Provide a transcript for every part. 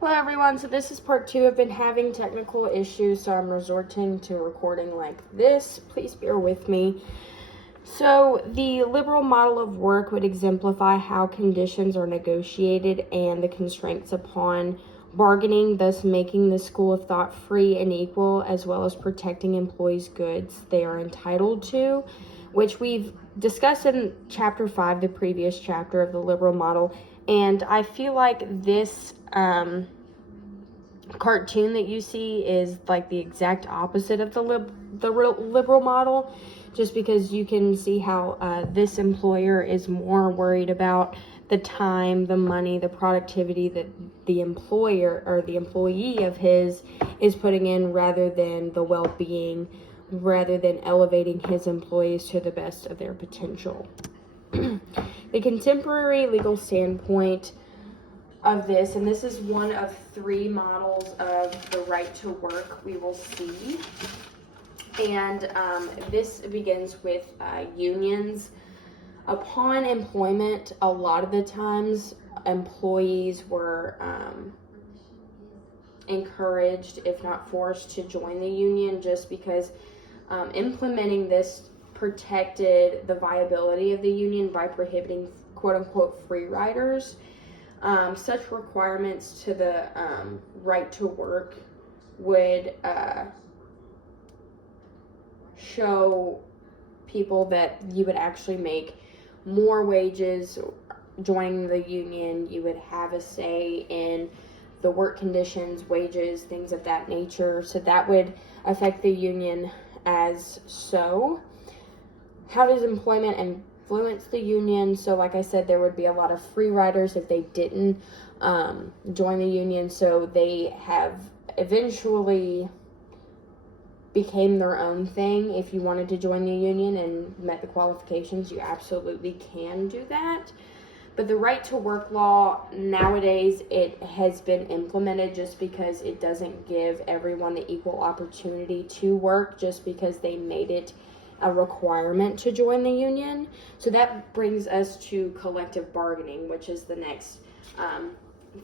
Hello everyone, so this is part 2. I've been having technical issues, so I'm resorting to recording like this. Please bear with me. So the liberal model of work would exemplify how conditions are negotiated and the constraints upon bargaining, thus making the school of thought free and equal, as well as protecting employees' goods they are entitled to, which we've discussed in chapter 5, the previous chapter of the liberal model. And I feel like this cartoon that you see is like the exact opposite of the liberal model, just because you can see how this employer is more worried about the time, the money, the productivity that the employer or the employee of his is putting in, rather than the well-being, rather than elevating his employees to the best of their potential. The contemporary legal standpoint of this, and this is one of 3 models of the right to work we will see, and this begins with unions. Upon employment, a lot of the times employees were encouraged, if not forced, to join the union, just because implementing this protected the viability of the union by prohibiting quote-unquote free riders. Such requirements to the right to work would show people that you would actually make more wages joining the union. You would have a say in the work conditions, wages, things of that nature. So that would affect the union as so. How does employment influence the union? So like I said, there would be a lot of free riders if they didn't join the union. So they have eventually became their own thing. If you wanted to join the union and met the qualifications, you absolutely can do that. But the right to work law nowadays, it has been implemented just because it doesn't give everyone the equal opportunity to work, just because they made it a requirement to join the union. So that brings us to collective bargaining, which is the next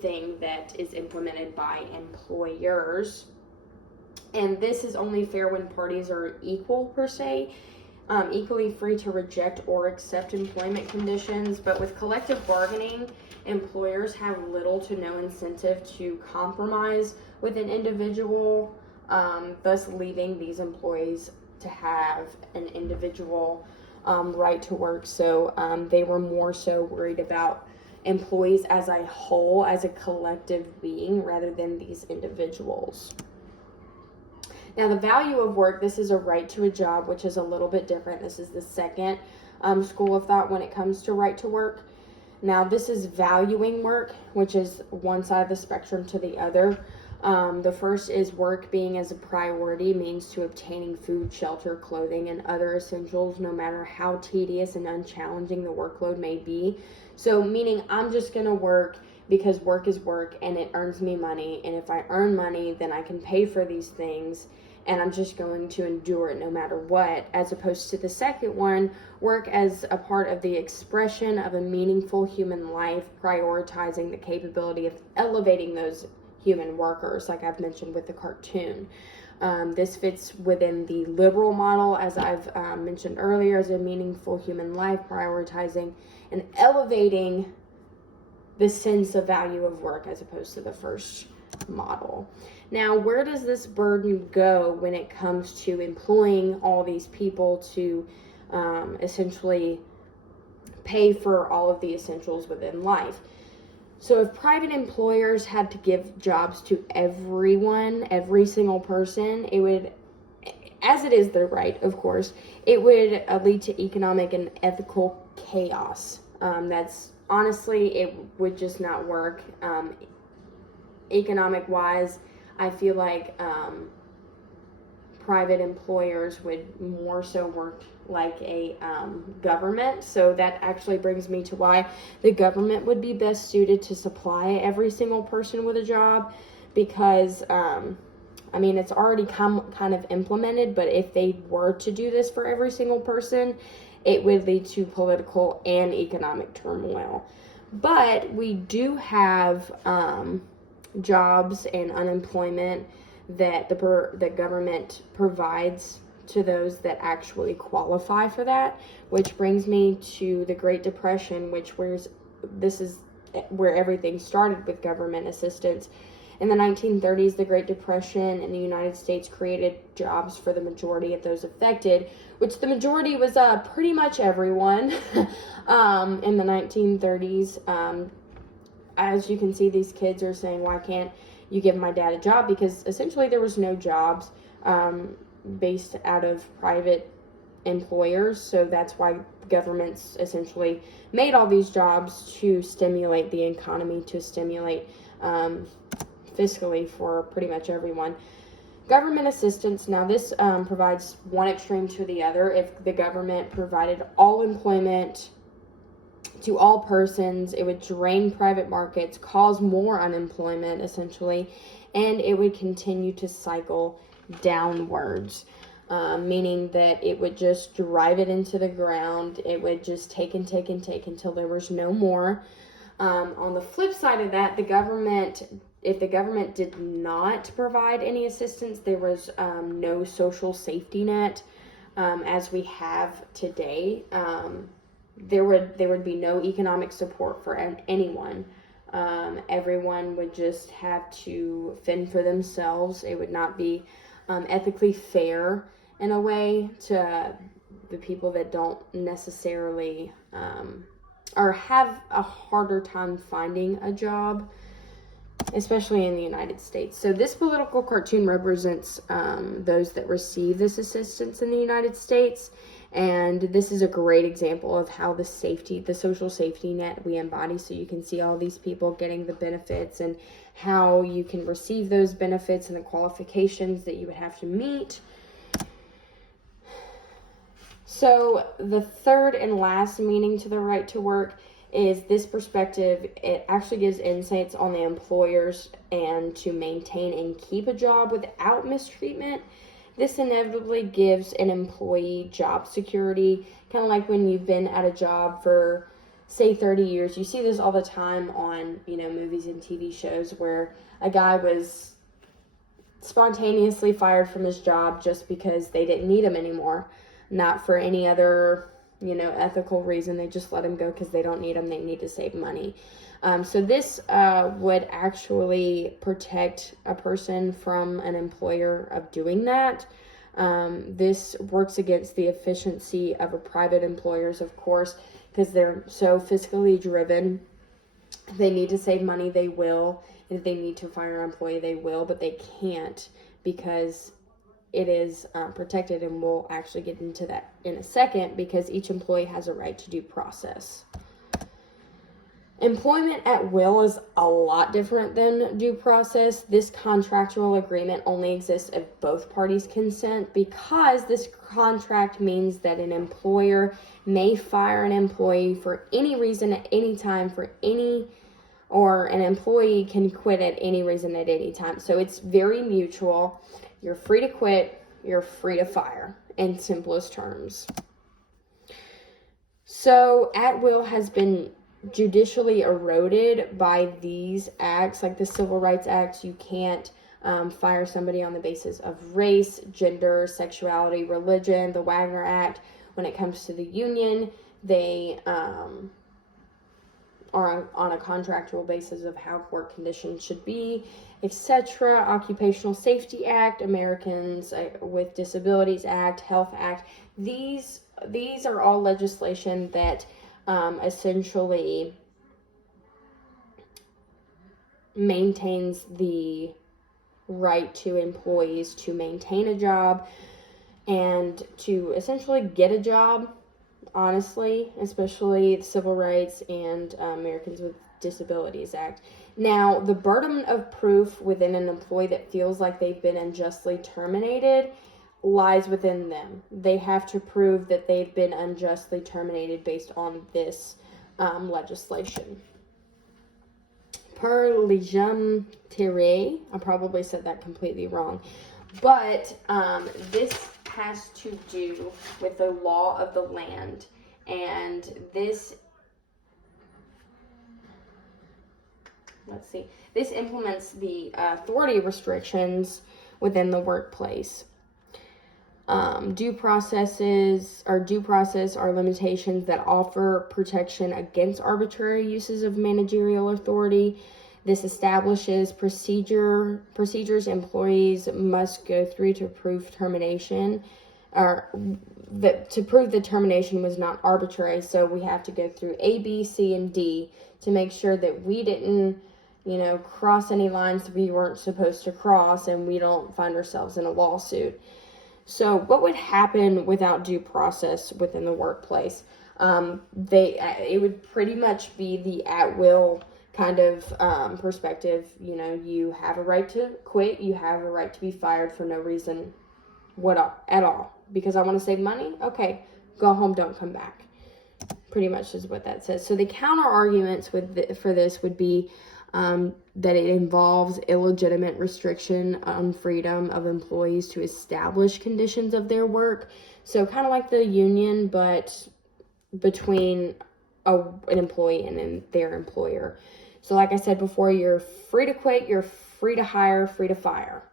thing that is implemented by employers. And this is only fair when parties are equal, per se, equally free to reject or accept employment conditions. But with collective bargaining, employers have little to no incentive to compromise with an individual, thus leaving these employees to have an individual right to work. So they were more so worried about employees as a whole, as a collective being, rather than these individuals. Now, the value of work, this is a right to a job, which is a little bit different. This is the second school of thought when it comes to right to work. Now, this is valuing work, which is one side of the spectrum to the other. The first is work being as a priority means to obtaining food, shelter, clothing, and other essentials, no matter how tedious and unchallenging the workload may be. So meaning I'm just going to work because work is work and it earns me money. And if I earn money, then I can pay for these things. And I'm just going to endure it no matter what, as opposed to the second one, work as a part of the expression of a meaningful human life, prioritizing the capability of elevating those human workers, like I've mentioned with the cartoon. This fits within the liberal model, as I've mentioned earlier, as a meaningful human life, prioritizing and elevating the sense of value of work, as opposed to the first model. Now, where does this burden go when it comes to employing all these people to essentially pay for all of the essentials within life? So if private employers had to give jobs to everyone, every single person, it would, as it is their right, of course, it would lead to economic and ethical chaos. That's honestly, it would just not work. Economic wise, I feel like private employers would more so work like a government. So that actually brings me to why the government would be best suited to supply every single person with a job, because I mean, it's already kind of implemented, but if they were to do this for every single person, it would lead to political and economic turmoil. But we do have jobs and unemployment that the government provides to those that actually qualify for that, which brings me to the Great Depression, this is where everything started with government assistance. In the 1930s, the Great Depression in the United States created jobs for the majority of those affected, which the majority was pretty much everyone in the 1930s. As you can see, these kids are saying, why can't you give my dad a job? Because essentially there was no jobs based out of private employers, so that's why governments essentially made all these jobs to stimulate the economy, to stimulate fiscally for pretty much everyone. Government assistance, now this provides one extreme to the other. If the government provided all employment to all persons, it would drain private markets, cause more unemployment essentially, and it would continue to cycle downwards, meaning that it would just drive it into the ground. It would just take and take and take until there was no more. On the flip side of that, if the government did not provide any assistance, there was no social safety net as we have today. There would be no economic support for anyone. Everyone would just have to fend for themselves. It would not be ethically fair in a way to the people that don't necessarily or have a harder time finding a job, especially in the United States. So this political cartoon represents those that receive this assistance in the United States, and this is a great example of how the social safety net we embody. So you can see all these people getting the benefits and how you can receive those benefits and the qualifications that you would have to meet. So the third and last meaning to the right to work is this perspective. It actually gives insights on the employers and to maintain and keep a job without mistreatment. This inevitably gives an employee job security, kind of like when you've been at a job for, say, 30 years. You see this all the time on, movies and TV shows where a guy was spontaneously fired from his job just because they didn't need him anymore. Not for any other, ethical reason. They just let him go because they don't need him. They need to save money. So this would actually protect a person from an employer of doing that. This works against the efficiency of a private employers, of course, because they're so fiscally driven. If they need to save money, they will. And if they need to fire an employee, they will, but they can't because it is protected, and we'll actually get into that in a second, because each employee has a right to due process. Employment at will is a lot different than due process. This contractual agreement only exists if both parties consent, because this contract means that an employer may fire an employee for any reason at any time or an employee can quit at any reason at any time. So it's very mutual. You're free to quit, you're free to fire, in simplest terms. So at will has been judicially eroded by these acts, like the Civil Rights Act. You can't fire somebody on the basis of race, gender, sexuality, religion. The Wagner Act, when it comes to the union, they are on a contractual basis of how work conditions should be, etc. Occupational Safety Act, Americans with Disabilities Act, Health Act. These are all legislation that essentially maintains the right to employees to maintain a job and to essentially get a job, honestly, especially the Civil Rights and Americans with Disabilities Act. Now, the burden of proof within an employee that feels like they've been unjustly terminated lies within them. They have to prove that they've been unjustly terminated based on this legislation. Per Legem Terre, I probably said that completely wrong, but this has to do with the law of the land, and this let's see. This implements the authority restrictions within the workplace. Due process are limitations that offer protection against arbitrary uses of managerial authority. This establishes procedures employees must go through to prove termination, or to prove the termination was not arbitrary. So we have to go through A, B, C, and D to make sure that we didn't, cross any lines we weren't supposed to cross, and we don't find ourselves in a lawsuit. So what would happen without due process within the workplace? It would pretty much be the at-will kind of perspective. You have a right to quit. You have a right to be fired for no reason at all. Because I want to save money? Okay, go home, don't come back. Pretty much is what that says. So the counter arguments for this would be that it involves illegitimate restriction on freedom of employees to establish conditions of their work. So kind of like the union, but between an employee and their employer. So like I said before, you're free to quit, you're free to hire, free to fire.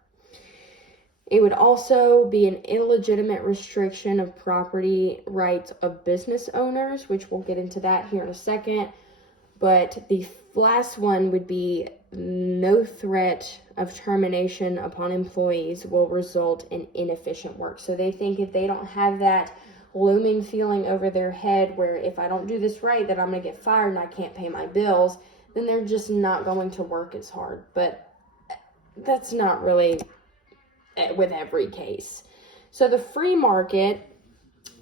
It would also be an illegitimate restriction of property rights of business owners, which we'll get into that here in a second. But the last one would be no threat of termination upon employees will result in inefficient work. So they think if they don't have that looming feeling over their head where if I don't do this right, that I'm going to get fired and I can't pay my bills, then they're just not going to work as hard. But that's not really with every case. So the free market,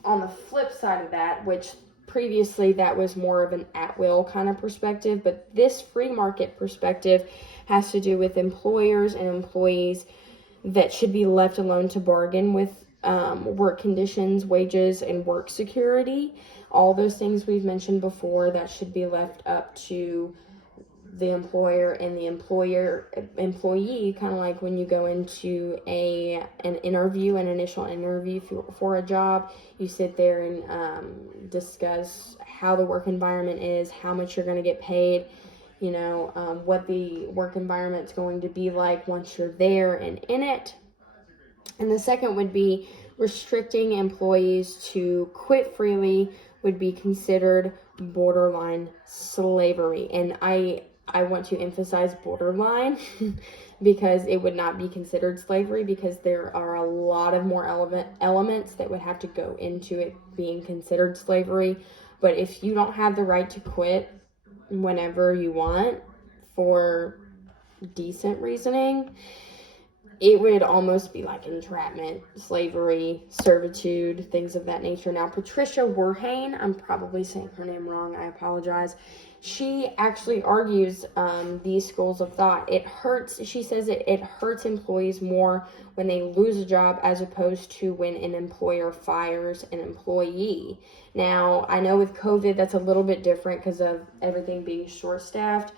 on the flip side of that, which previously that was more of an at-will kind of perspective, but this free market perspective has to do with employers and employees that should be left alone to bargain with work conditions, wages, and work security. All those things we've mentioned before, that should be left up to the employer and the employee, kind of like when you go into an initial interview for a job. You sit there and discuss how the work environment is, how much you're going to get paid, what the work environment's going to be like once you're there and in it. And the second would be restricting employees to quit freely would be considered borderline slavery. And I want to emphasize borderline because it would not be considered slavery, because there are a lot of more elements that would have to go into it being considered slavery. But if you don't have the right to quit whenever you want for decent reasoning, it would almost be like entrapment, slavery, servitude, things of that nature. Now, Patricia Werhane, I'm probably saying her name wrong, I apologize. She actually argues these schools of thought. She says it hurts employees more when they lose a job as opposed to when an employer fires an employee. Now, I know with COVID that's a little bit different because of everything being short-staffed.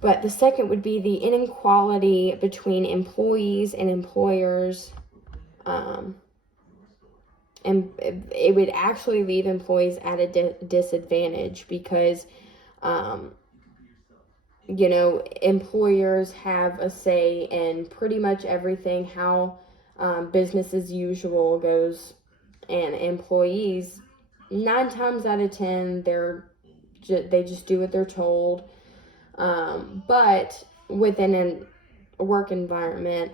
But the second would be the inequality between employees and employers. And it would actually leave employees at a disadvantage because, employers have a say in pretty much everything, how business as usual goes. And employees, 9 times out of 10, they just do what they're told. But within a work environment,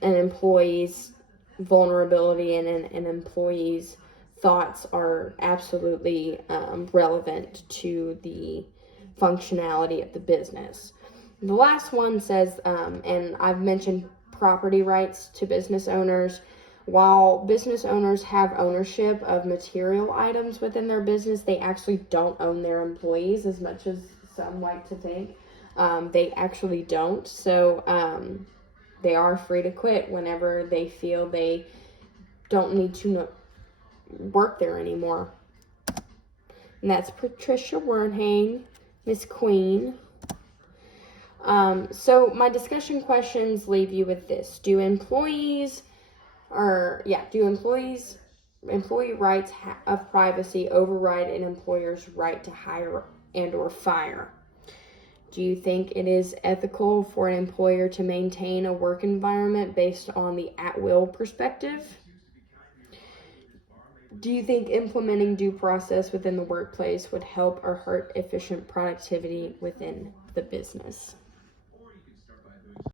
an employee's vulnerability and an employee's thoughts are absolutely relevant to the functionality of the business. The last one says, and I've mentioned property rights to business owners. While business owners have ownership of material items within their business, they actually don't own their employees as much as some like to think. They actually don't. So they are free to quit whenever they feel they don't need to work there anymore. And that's Patricia Werhane, Miss Queen. So my discussion questions leave you with this. Do employee rights of privacy override an employer's right to hire and or fire? Do you think it is ethical for an employer to maintain a work environment based on the at-will perspective? Do you think implementing due process within the workplace would help or hurt efficient productivity within the business?